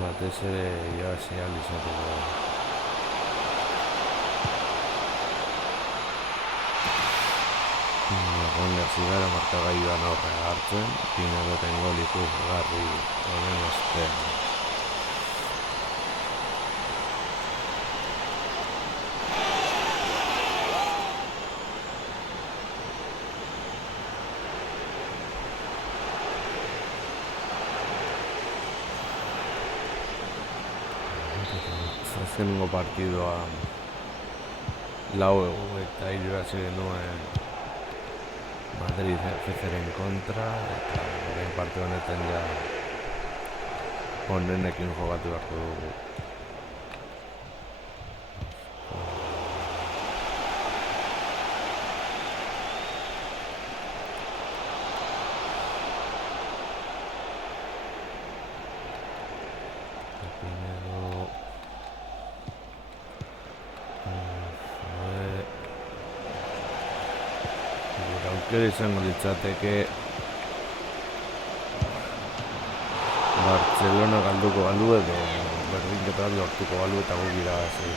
batez ere irabazi ahal izateko. Egon zigara markagailuan aurrera hartzen, Pinaroren gol ikusgarri honen ostean. Azkenengo partidua lau eta irabazi genuen Madrid FC-ren kontra, eta orain parte honetan ja onenekin jogatu beharko dugu. Aukera izango litzateke Barcelona galduko balu edo berdinketa bat lortuko balu eta guk irabazi.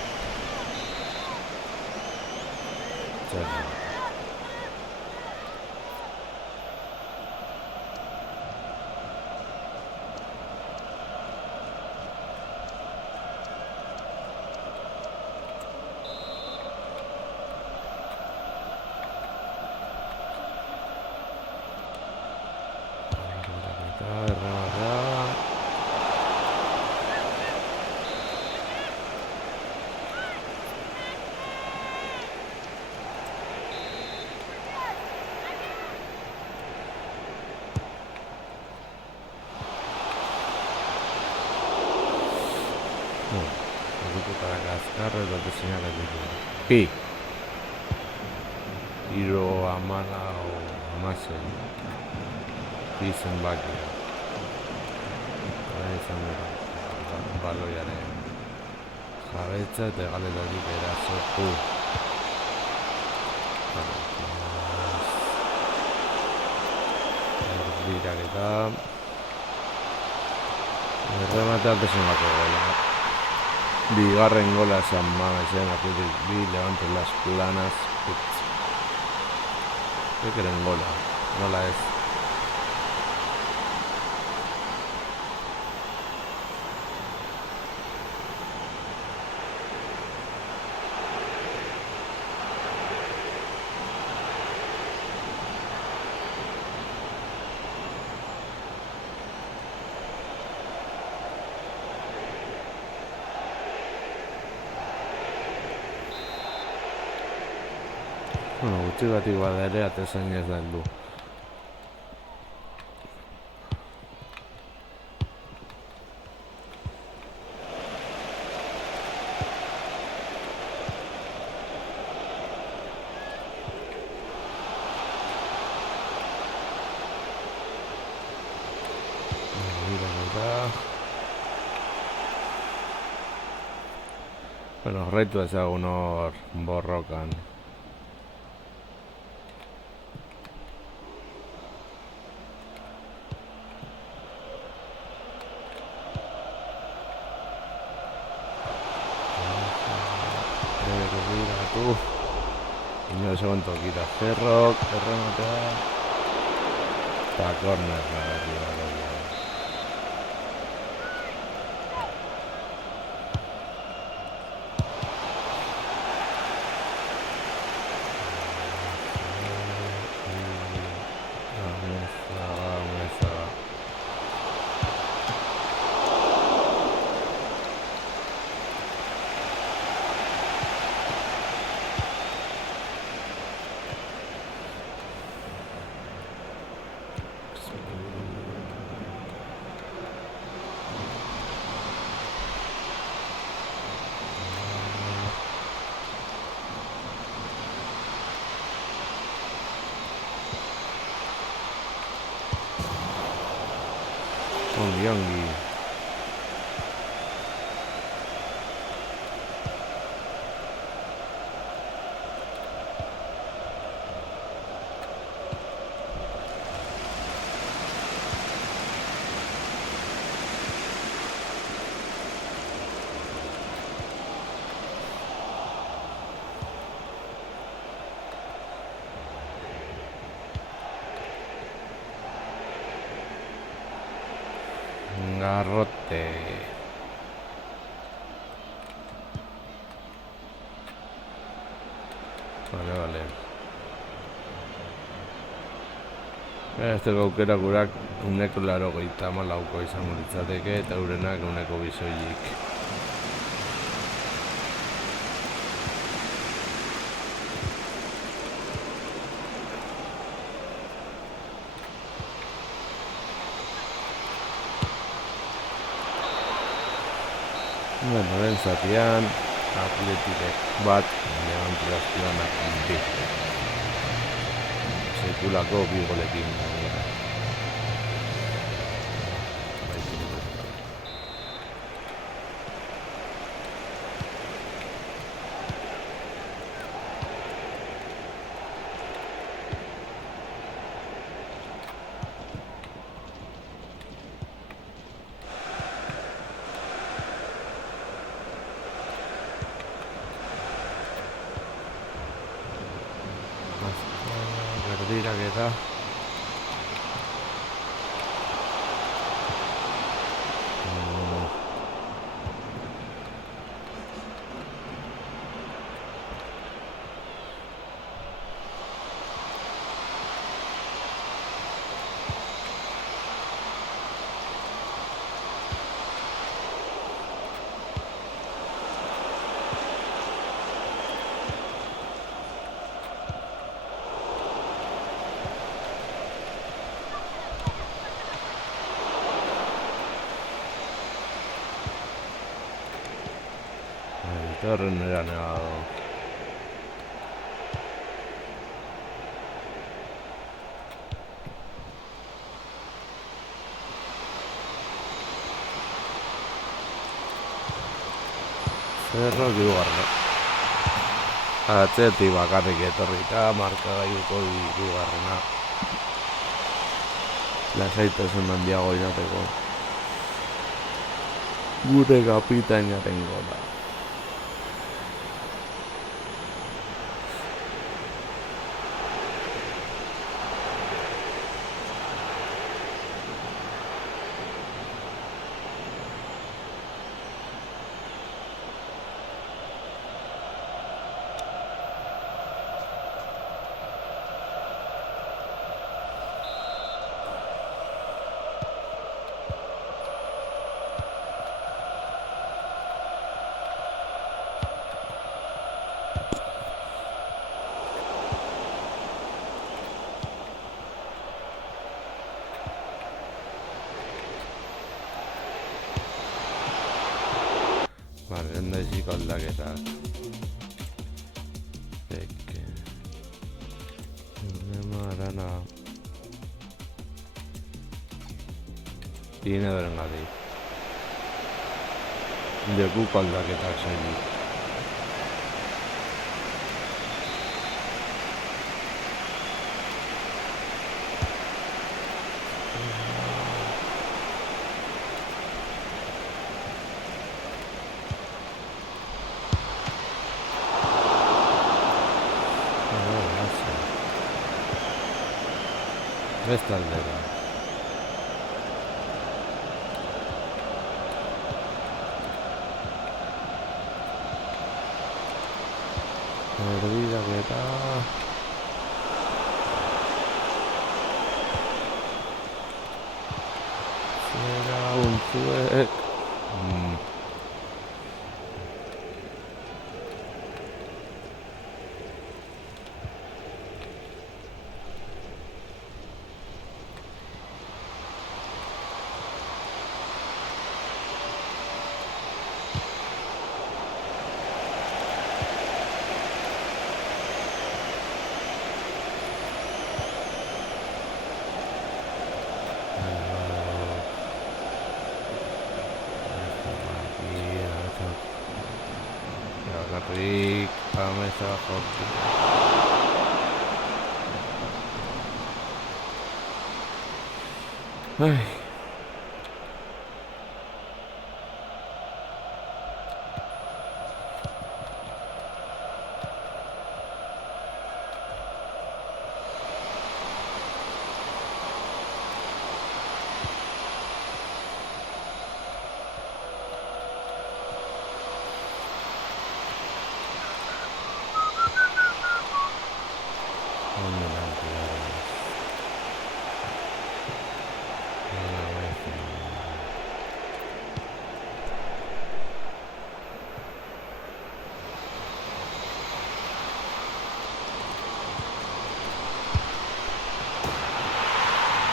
Pi Hiro amala o amasei Pi zenbakia izan dira baloiaren jabetza eta galetatik erasotu erdiraketa errematea bezenbako gola. Bigarren gola San Mamesen, Atletic B, Levante Las Planas, creo que era en gola, nola ez. Gutxigatik bada ere atezain ez da heldu. Bueno, horreitu ezagun hor borrokan. Segon tokita Ferrok, errematea eta korner baloia. Ongi. Garrote. Vale. Este gaukera gurak uneko 84 izango litzateke eta urenak uneko 2 soilik. Bueno, lehen zatian Atletikek bat, Levante Azpilanak bi. Sekulako 2 golekin. Berdiraketa. Torren era negado. Cerro hirugarren. Atzetik bakarrik etorrita markagailuko hirugarrena. Lasaitasun handiago izateko. Gure kapitainaren gola. Vale, anda ezik aldaketa. Peke. Problema arana. Pinedoren gati. Lekuko aldaketak zainik. Beste aldera. Berdiraketa. Zera untzuek. Bakarrik amesa jortu.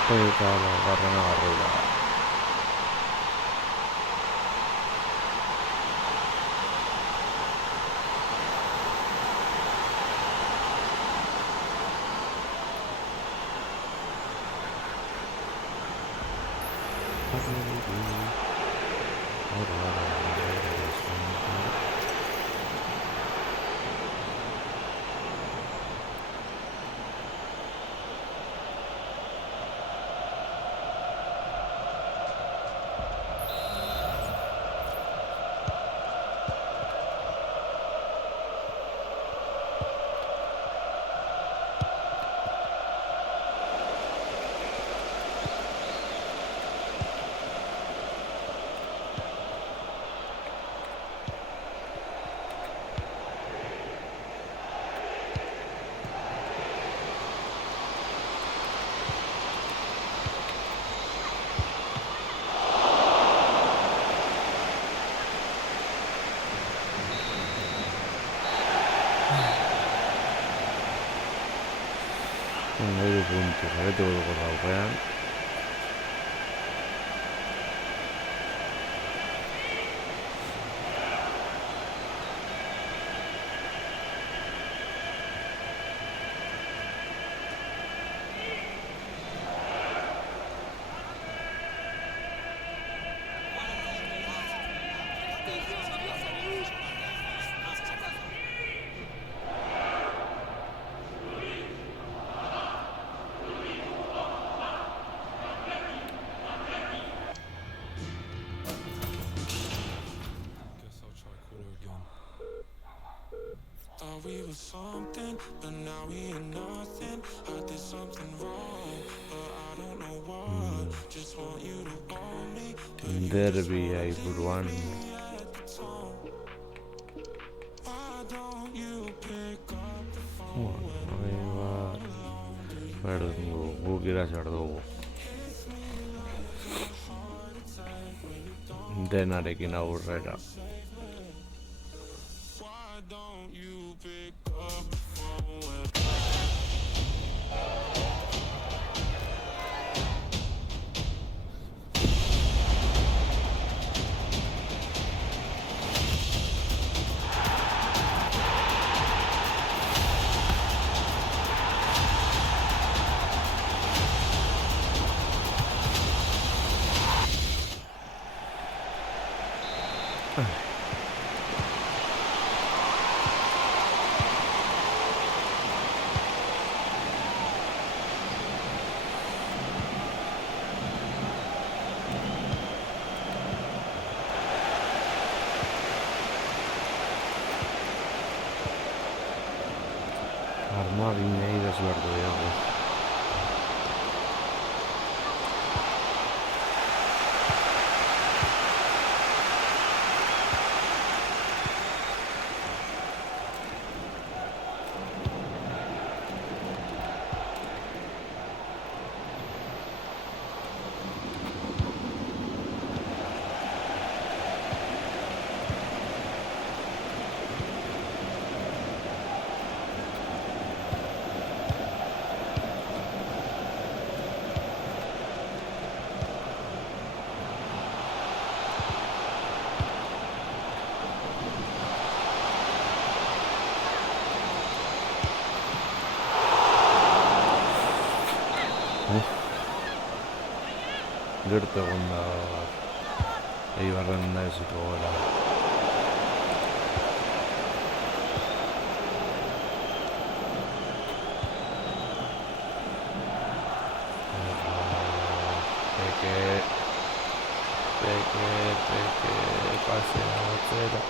Poi cavolo, guarda no, arriva. Hiru puntu, jarretuko dugu aurrean. We were something, but now we are nothing. I did something wrong, but I don't know what. Just want you to own me. Derbi buruan. Why don't you pick up the phone? Guk irasar dugu. Denarekin aurrera. Why don't you pick up the phone? Arma binei desberdu dugu. Gertu egon da Eibarren da eziko gara. Peke, pasea atzera.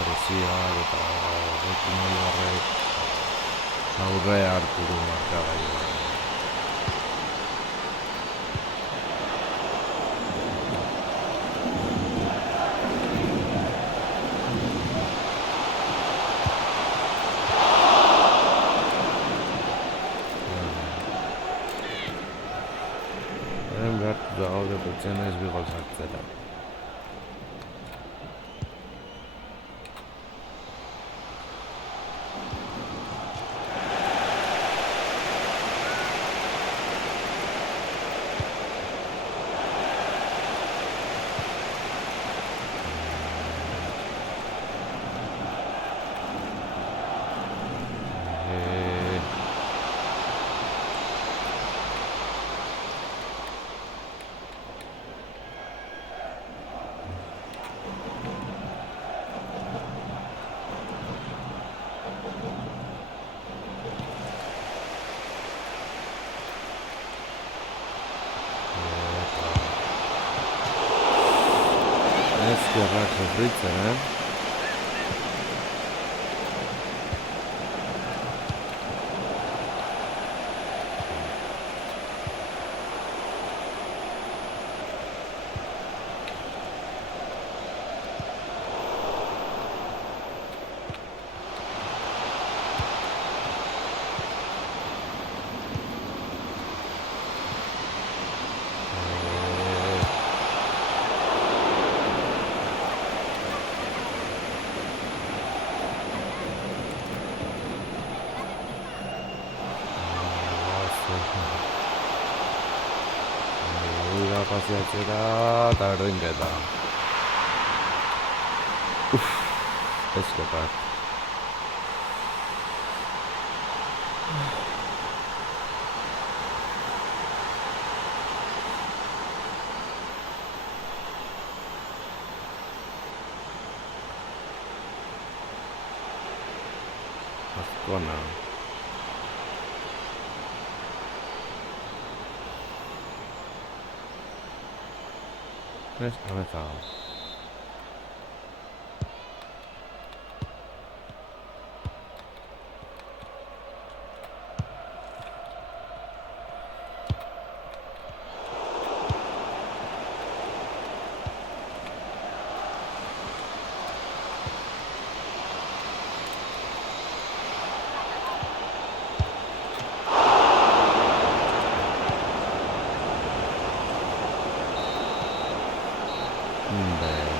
presioak eta horrekin Eibarrek aurrea hartu du markagailua. Behartu da gaude potxena ez bi gol sartzera. Ezkerrak sofritzen, Pasiatzera eta berdinketa. Ezketak. Azkona. Ez, amezagau.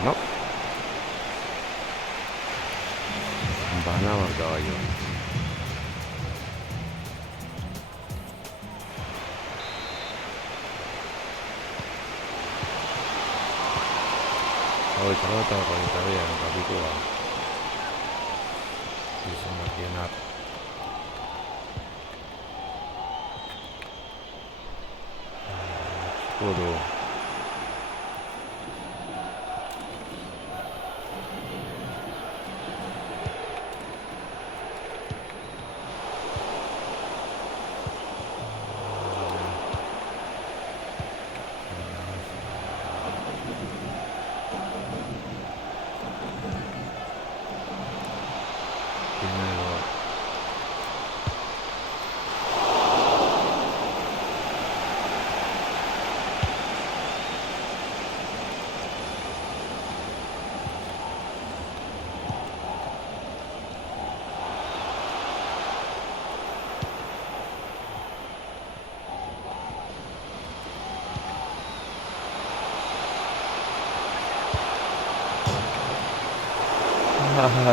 No. Bana markabailua. Hogeita bat eta hogeita bian kapitula. Izenakienak. Eskudu.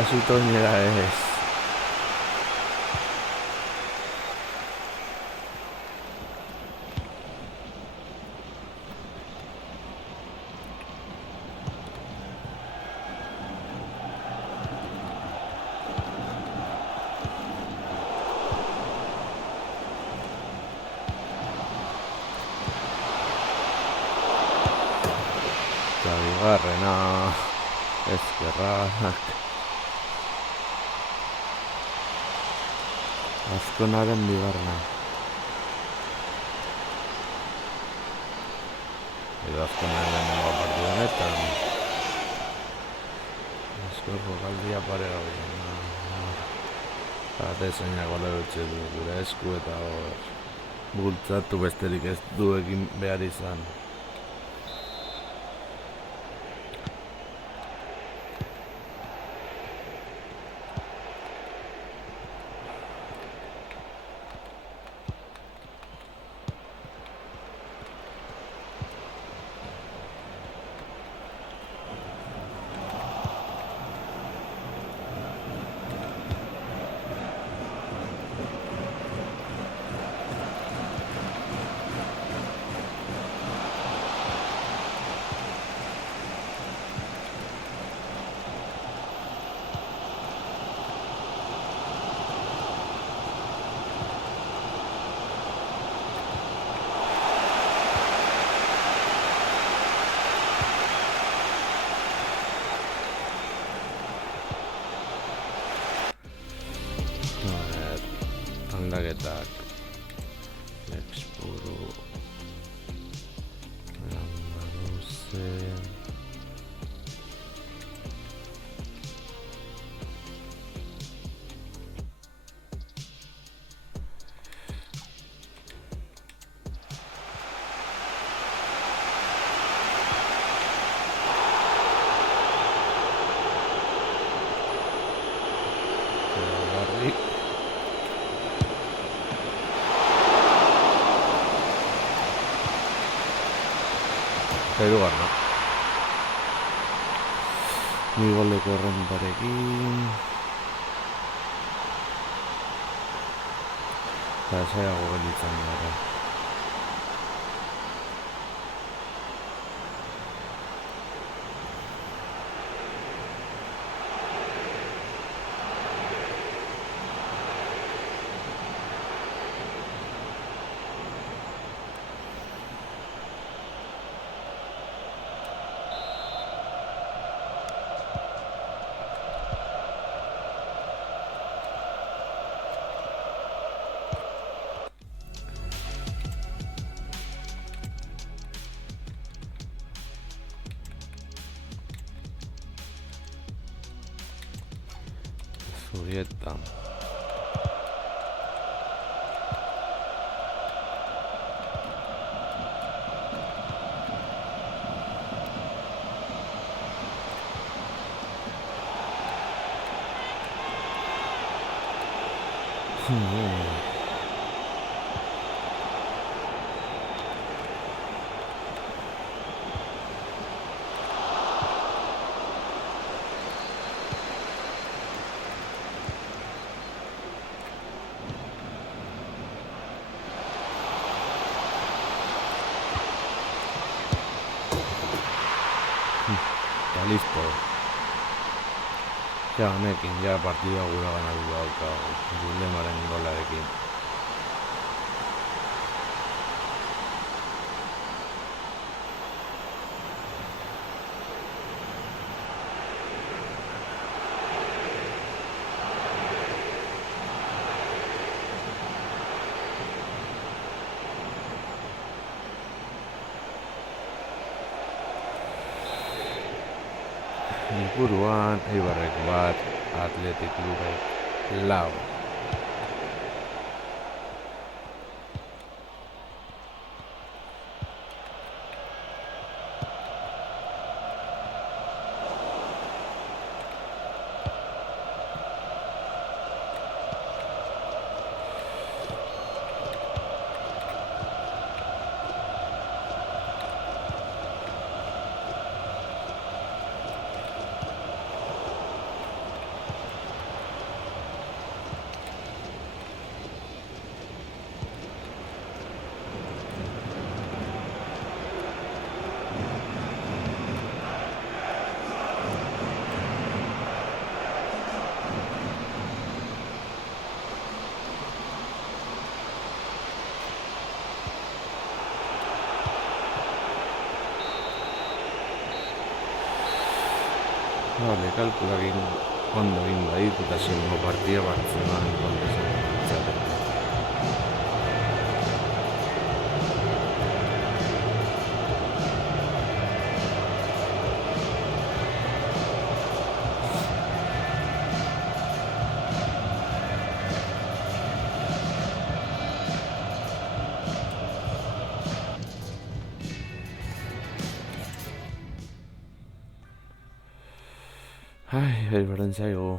Zutoinera ez. Eta bigarrena ezkerrak. Azkonaren bigarrena. Edo azkonaren lehenengo partidu honetan. jokaldia paregabe izan da. Atezainako lehutxe du gure esku eta bultzatu besterik ez du egin behar izan. Aldaketak Expuru Landaruze Garri Hirugarna Bi goleko errentarekin eta esaiago gelditzen gara. Zurieta Eta listo. Ja, honekin, ja partidua gura ganatu daukagu. Gulemaren golarekin. Liburuan, Eibarrek bat, Athletic Clubek lau. Vale, kalkulakin ondo egin baditu eta zengo partida Bartzelonan kontra zen. Ai, berdin zaigu.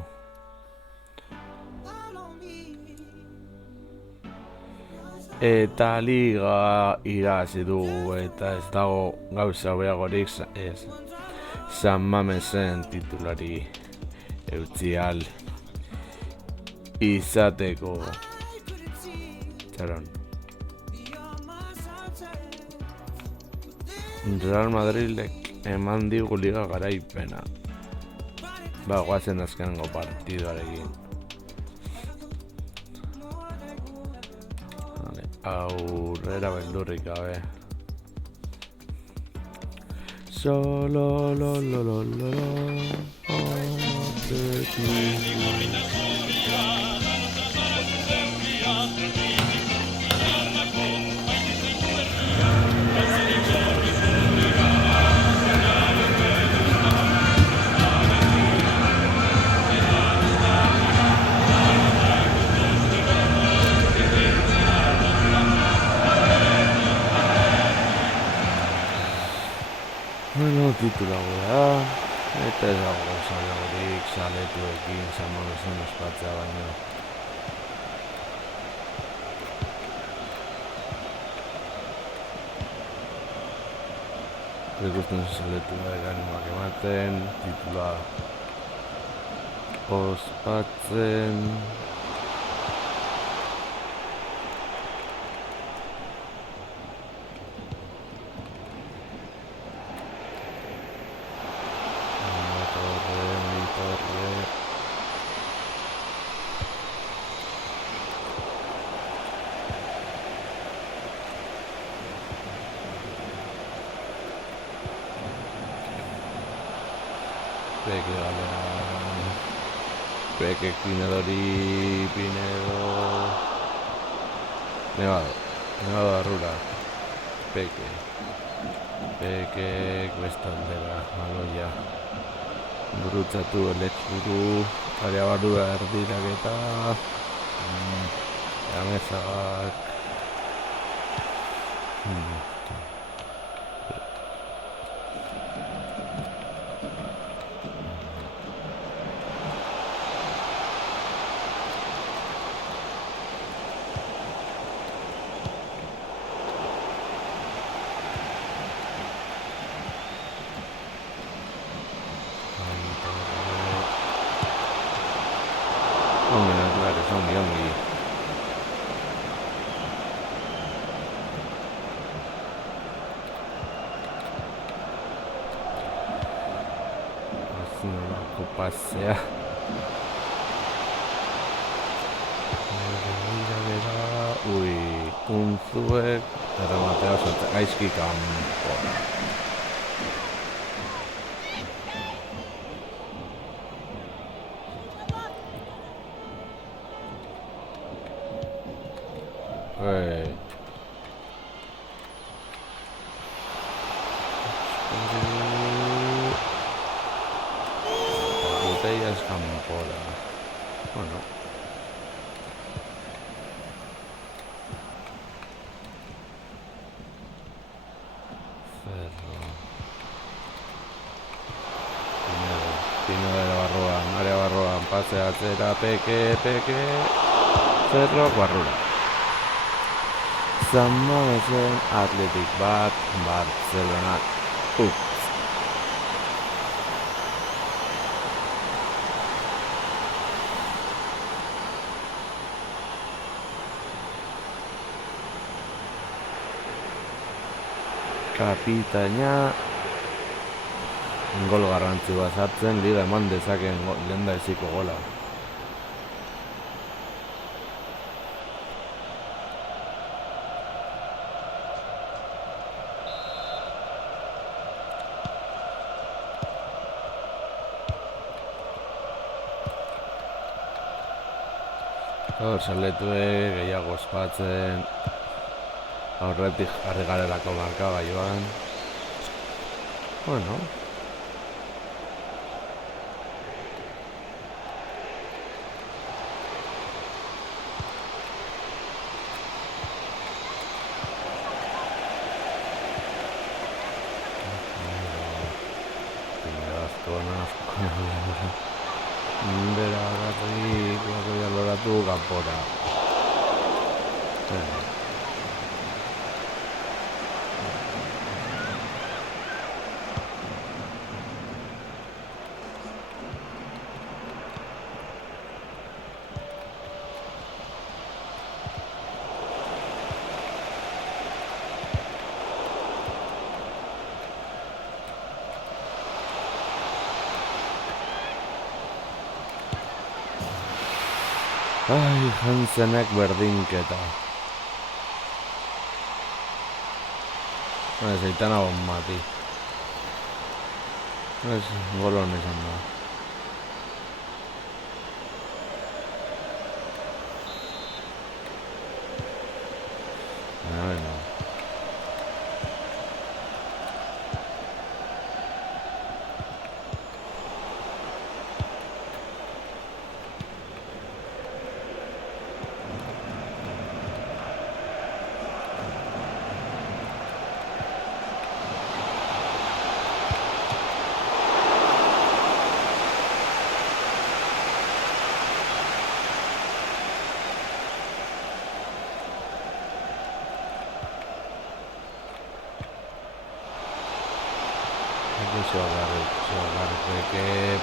Eta liga irazi dugu eta ez dago gauza beagorik San Mamesen titulari eutzi ahal izateko. Txaron. Real Madridek eman digu liga garaipena. Guazen azkenengo partiduarekin. Aurrera beldurrik gabe. Solo lo lo lo lo lo. Bueno, titula da. Eta ez dago zailagorik zaletuekin San Mamesen ospatzea baino. Ikusten zaletuek animak ematen, titula ospatzen. Peke galean. Peke Pinedori, Pinedo. Nevado Arrura. Peke Bestaldera, Aloia. Gurutzatu Elexburu, Aria Barrura erdiraketa. Amezagak. Ongi. Azinolako pasea. Unzuek errematea gaizki kanpo. Botellas campora. Bueno. Cerro. Pinedo de Barroan, Aria Barroan, pase atzera, Peke. Cerro, Barrura. San Mamesen Athletic bat, Barcelona. Kapitaina gol garrantzi bat sartzen, liga eman dezakeen lehendabiziko gola. Saletue gehiago ospatzen, aurretik jarri garelako markagailuan. Bueno. non asko. Bera bakarrik loratu kanpora. Ai, Hansenek berdinketa. Ez eitan abon mati. Ez golon izan da. Bueno.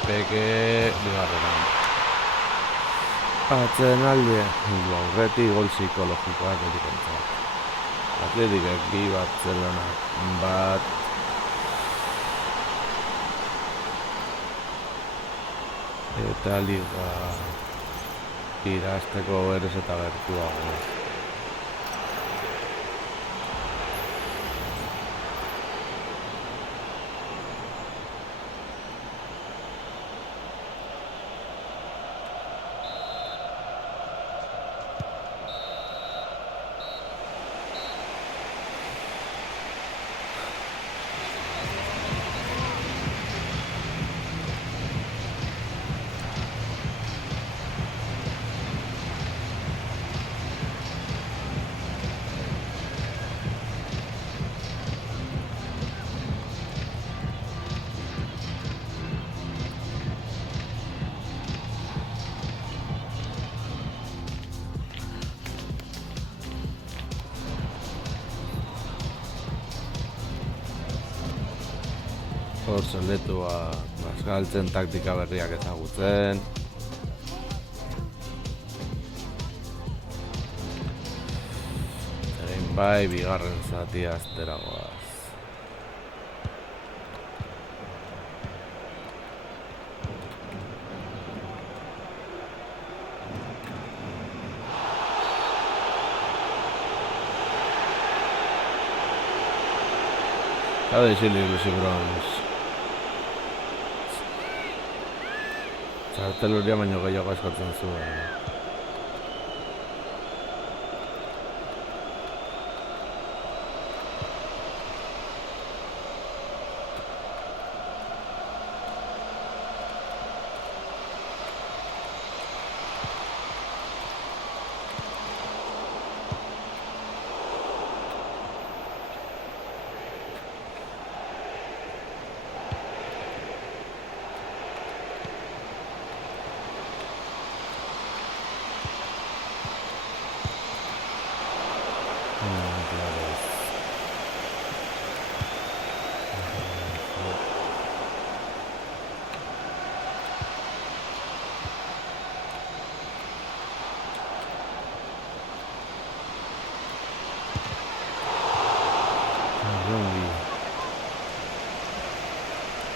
Peke bigarrenan. Atsedenaldi aurretik gol psikologikoa Atletikentzat. Atletikek bi Bartzelonak bat. Eta liga irazteko berez eta gertuago. Hor zeletua bazkaltzen taktika berriak ezagutzen. Egin bai, bigarren zatia azteragoaz. Hau da izili ilusi bronz. Txarteluria baino gehiago eskatzen zuen.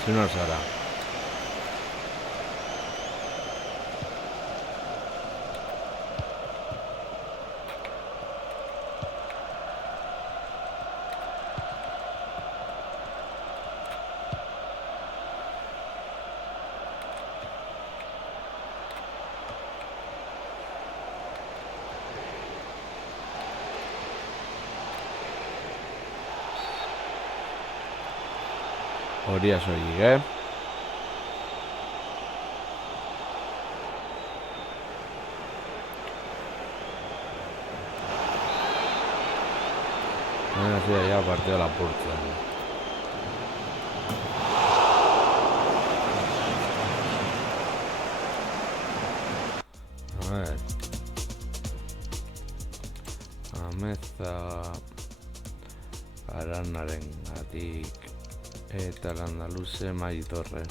Zinor zara. Horia soilik, Hasi da ja partida lapurtzen. Meza Aranaren gatik eta Landaluze Maitorre.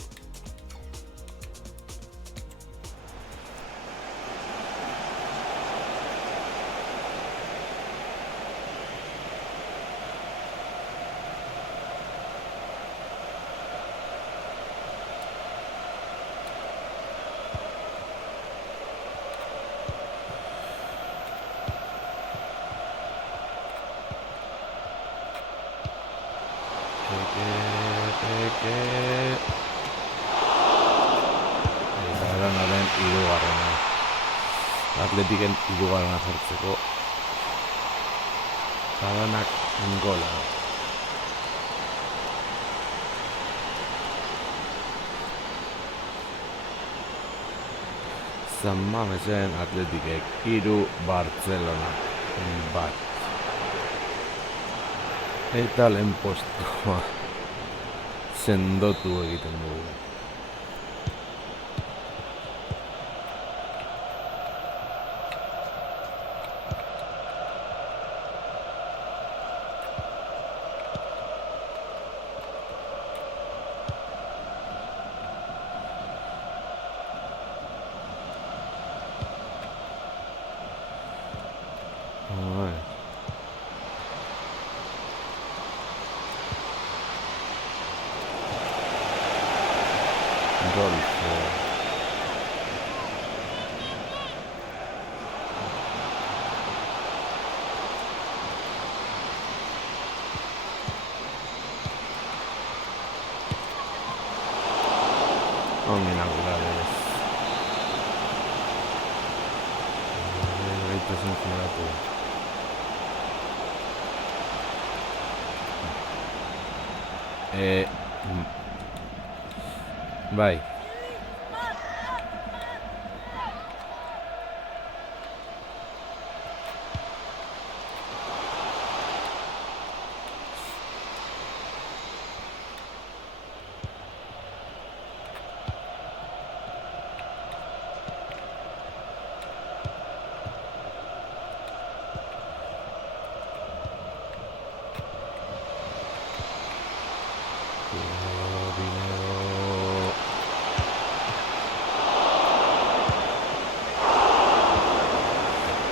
Eta Aranaren hirugarrena. Atletiken hirugarrena jartzeko. Aranak gola. San Mamesen Atletikek 3, Barcelona 1. Eta lehen postua sendotu egiten dugu. Rolfo. Ominagulares. Gaitasun generatu. Bai.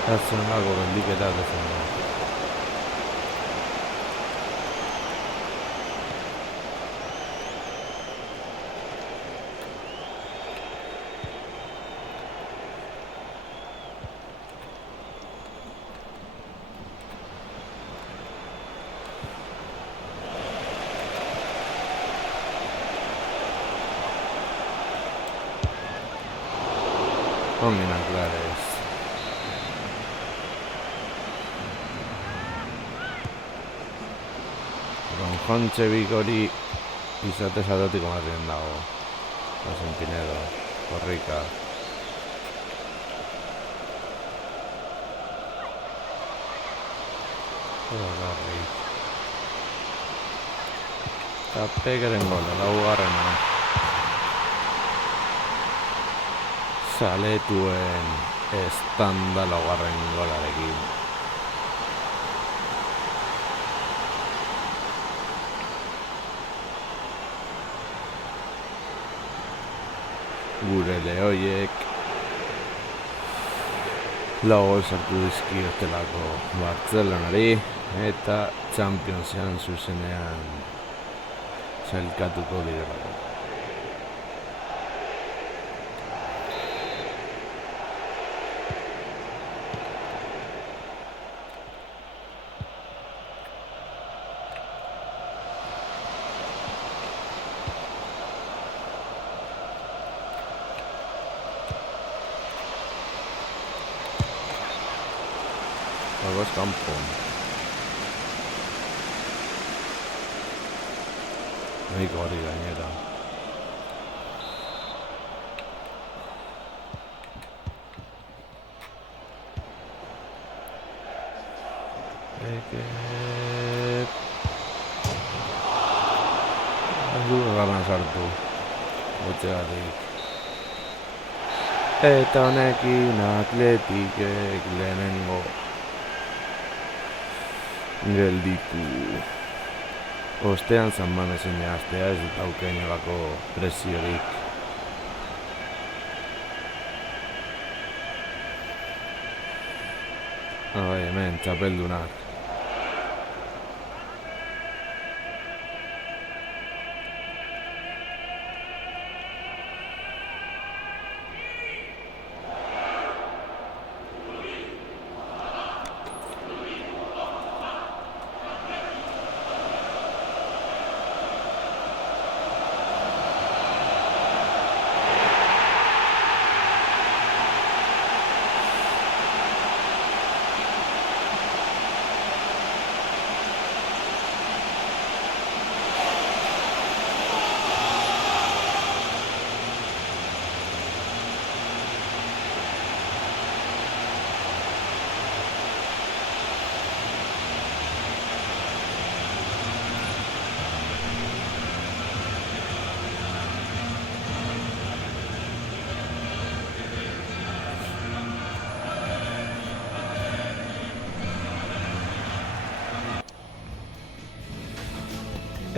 Hazen lago bendiketa defenda. Ominagulares. Jontxebik hori izate zatotiko marrien dago. Osen Pinedo, Korrika. Garri. Eta Pekeren gola, laugarrena. Saletuen estanda laugarren golarekin. Gure lehoiek lau sartu dizkiostelako Bartzelonari eta Championsean zuzenean sailkatuko direlako. Juegos campo. Nahiko hori gainera. Du garan sartu. Botxegatik. Eta honekin Atletikek lehenengo gelditu. Ostean San Mamesen astea ez dut auken egako presiorik. Hemen, txapeldunak.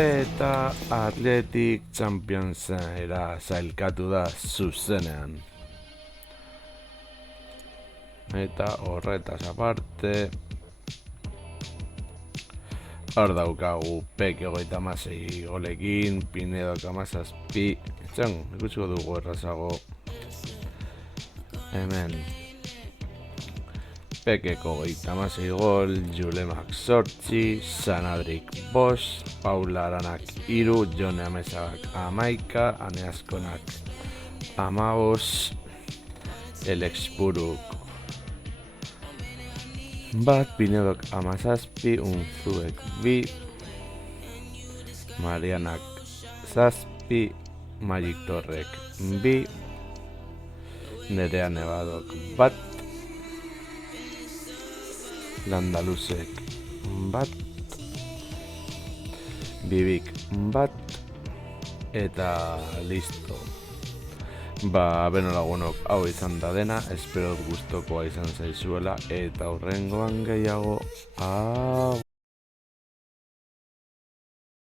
Eta Athletic Championsera sailkatu da zuzenean. Eta horretaz aparte, hor daukagu Pek 36 golekin, Pinedo 17, ikutsiko dugu errazago. Hemen Pekeko 26 gol, Julemak 8, Sanadrik 5, Paula Aranak 3, Jone Amezagak 11, Aneaskonak 15, Elexpuruk 1, Pinedok 17, Unzuek 2, Marianak 7, Magic Torrek 2, Nerea Nevadok 1, Landaluzek 1, Bibik 1, eta listo. Beno lagunok, hau izan da dena, espero gustokoa izan zaizuela, eta hurrengoan gehiago.